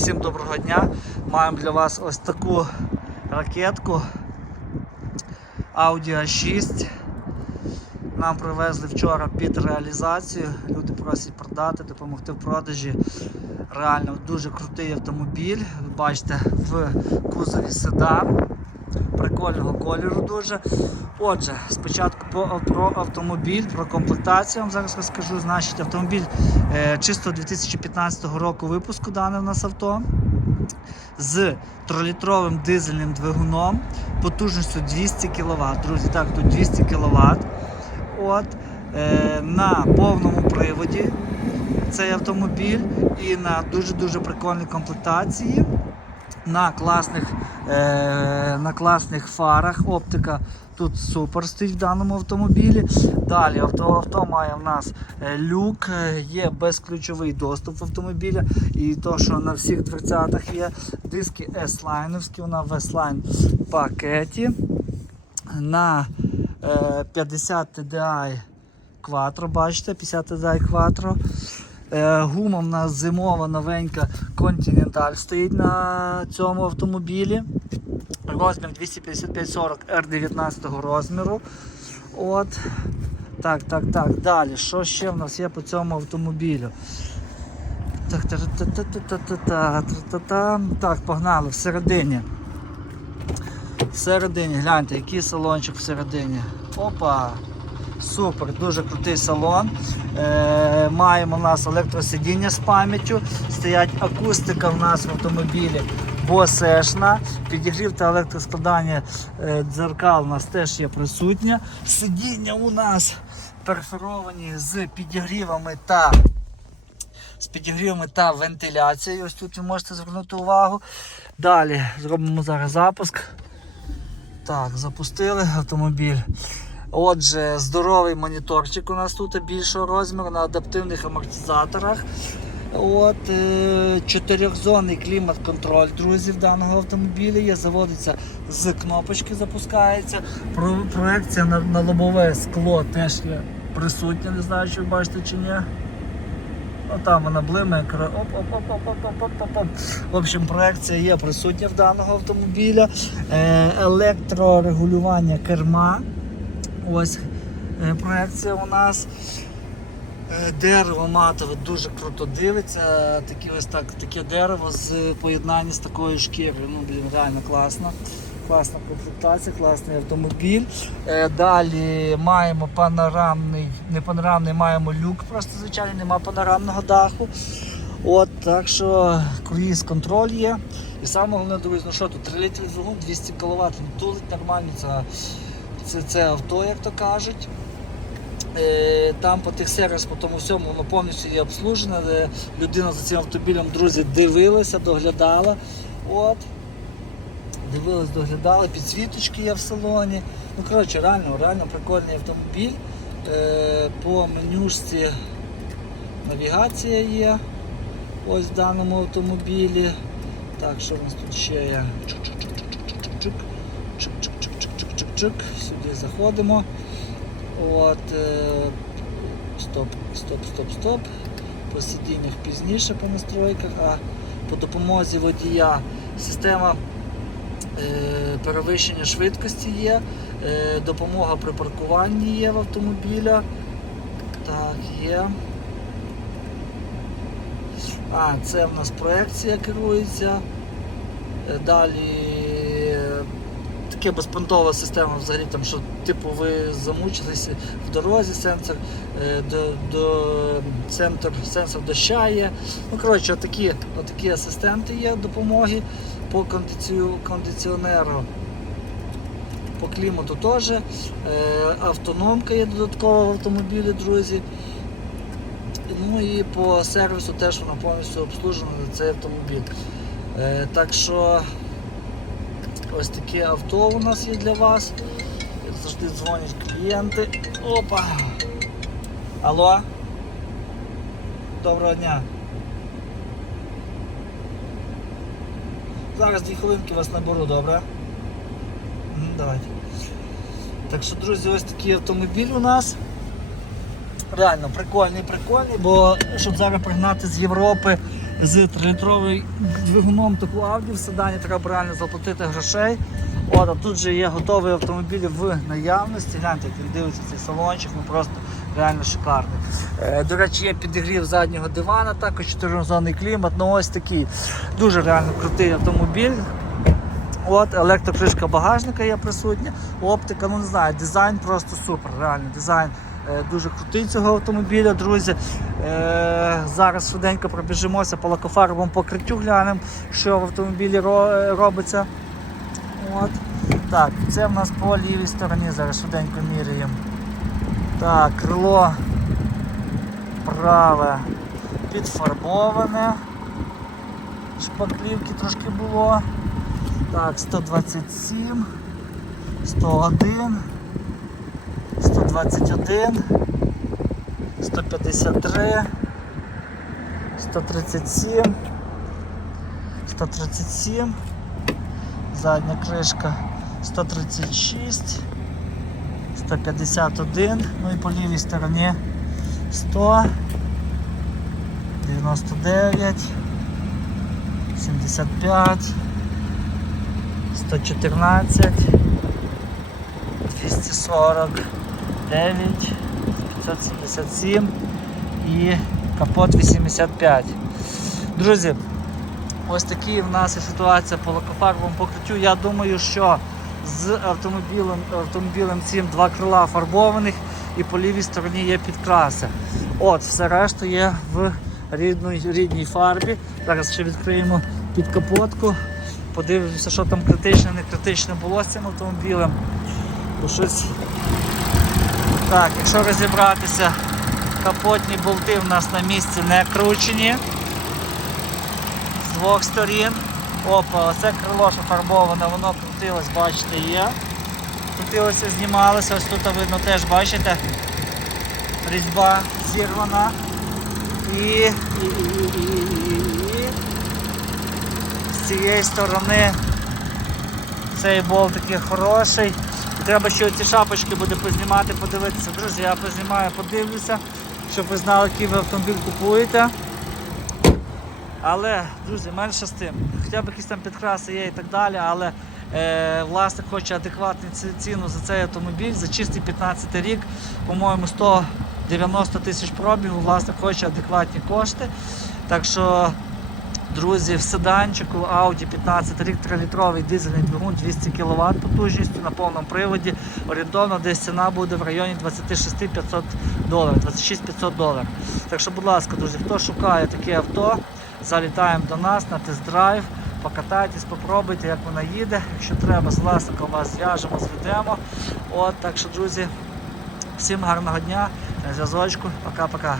всім доброго дня. Маємо для вас ось таку ракетку Audi A6. Нам привезли вчора під реалізацію. Люди просять продати, допомогти в продажі. Реально дуже крутий автомобіль. Ви бачите, в кузові седан. Прикольного кольору дуже. Отже, спочатку про автомобіль, про комплектацію вам зараз розкажу. Значить, автомобіль е, чисто 2015 року випуску дане в нас авто з 3-літровим дизельним двигуном потужністю 200 кВт. Друзі, так, тут 200 кВт. От, е, на повному приводі цей автомобіль і на дуже-дуже прикольній комплектації. На класних, е, на класних фарах. Оптика тут супер стоїть в даному автомобілі. Далі авто, авто має в нас е, люк, е, є безключовий доступ в автомобіля. І то, що на всіх дверцятах є диски S-лайновські, вона в S-Line пакеті. На е, 50 TDI Quattro, бачите, 50 TDI Quattro. Е, Гума в нас зимова новенька Continental стоїть на цьому автомобілі. Розмір 255-40 R19 розміру. От. Так, так, так. Далі. Що ще в нас є по цьому автомобілю? Так, та та та та та та та та та Так, погнали всередині. Всередині, гляньте, який салончик всередині. Опа! Супер, дуже крутий салон. Е, маємо у нас електросидіння з пам'яттю. Стоять акустика в нас в автомобілі босешна. Підігрів та електроскладання е, дзеркал у нас теж є присутнє. Сидіння у нас перфоровані з підігрівами та з підігрівами та вентиляцією. Ось тут ви можете звернути увагу. Далі зробимо зараз запуск. Так, запустили автомобіль. Отже, здоровий моніторчик у нас тут більшого розміру на адаптивних амортизаторах. От, е, Чотирьохзонний клімат-контроль, друзі, в даного автомобіля є, заводиться з кнопочки, запускається. Проекція на, на лобове скло теж є присутня, не знаю, чи ви бачите чи ні. Ну, Там вона блимає. оп-оп-оп-оп-оп-оп-оп-оп. В общем, проекція є присутня в даного автомобіля, е, електрорегулювання керма. Ось е, проекція у нас. Е, Дерево матове дуже круто дивиться. Такі ось так, таке дерево з поєднання з такою шкірою. Ну, блін, реально класно. Класна комплектація, класний автомобіль. Е, Далі маємо панорамний, не панорамний, маємо люк, просто звичайно, нема панорамного даху. От, так що круїз контроль є. І саме головне, друзі, ну що тут, 3 літри двигун, 200 кВт, він тулить нормально. Це, це, це авто, як то кажуть. Е, Там по тих сервісах, по тому всьому, воно повністю є обслужене. Людина за цим автомобілем, друзі, дивилася, доглядала. От. Дивилась, доглядала, підсвіточки є в салоні. Ну, коротше, реально, реально прикольний автомобіль. Е, По менюшці навігація є. Ось в даному автомобілі. Так, що у нас тут ще є? Чик-чик-чик-чик-чик-чик. Чик-чик-чик-чик-чик-чик. Сюди заходимо. От, е, стоп, стоп, стоп, стоп. По сидіннях пізніше по настройках, а по допомозі водія система е, перевищення швидкості є, е, допомога при паркуванні є в автомобіля. Так, є. А, це в нас проекція керується. Е, Далі таке безпонтова система взагалі, там, що типу ви замучилися в дорозі, сенсор е, до, до центр, сенсор доща є. Ну, коротше, отакі, отакі асистенти є допомоги по кондиціонеру. кондиціонеру. По клімату теж. Е, автономка є додаткова в автомобілі, друзі. Ну і по сервісу теж вона повністю обслужена цей автомобіль. Е, так що ось таке авто у нас є для вас. Як завжди дзвонять клієнти. Опа! Алло? Доброго дня. Зараз дві хвилинки вас наберу, добре? Мгм, Давайте. Так що, друзі, ось такий автомобіль у нас. Реально прикольний, прикольний, бо щоб зараз пригнати з Європи з 3-літровим двигуном таку Audi в седані треба реально заплатити грошей. От, а тут же є готовий автомобіль в наявності. Гляньте, як він дивиться цей салончик, ну просто реально шикарний. Е, до речі, є підігрів заднього дивана, також чотиризонний клімат. Ну ось такий дуже реально крутий автомобіль. От, електрокришка багажника є присутня, оптика, ну не знаю, дизайн просто супер, реально дизайн дуже крутий цього автомобіля, друзі. Е, зараз швиденько пробіжимося по лакофарбовому покриттю, глянемо, що в автомобілі е, робиться. От. Так, це в нас по лівій стороні, зараз швиденько міряємо. Так, крило праве підфарбоване. Шпаклівки трошки було. Так, 127, 101, 121, 153, 137, 137, задня кришка 136, 151, ну і по лівій стороні 100, 99, 75. 114, 249, 577 і капот 85. Друзі, ось такі в нас є ситуація по лакофарбовому покриттю. Я думаю, що з автомобілем, автомобілем цим два крила фарбованих і по лівій стороні є підкраси. От, все решта є в рідній, рідній фарбі. Зараз ще відкриємо під капотку. Подивимося, що там критичне, не критичне було з цим автомобілем. Бо щось... Так, якщо розібратися, капотні болти в нас на місці не кручені. З двох сторін. Опа, оце крило, що фарбоване, воно крутилось, бачите, є. Крутилося, знімалося, ось тут видно теж, бачите, різьба зірвана. І, і, і, і, і, і, з цієї сторони цей болт такий хороший. Треба ще ці шапочки буде познімати, подивитися. Друзі, я познімаю, подивлюся, щоб ви знали, який ви автомобіль купуєте. Але, друзі, менше з тим. Хоча б якісь там підкраси є і так далі, але е, власник хоче адекватну ціну за цей автомобіль, за чистий 15 рік, по-моєму, 190 тисяч пробігу, власник хоче адекватні кошти. Так що Друзі, в седанчику Audi 15 рік 3-літровий дизельний двигун 200 кВт потужністю на повному приводі. Орієнтовно десь ціна буде в районі 26 500 доларів, 26 500 доларів. Так що, будь ласка, друзі, хто шукає таке авто, залітаємо до нас на тест-драйв, покатайтесь, попробуйте, як вона їде. Якщо треба, з власником вас зв'яжемо, зведемо. От, так що, друзі, всім гарного дня, зв'язочку, пока-пока.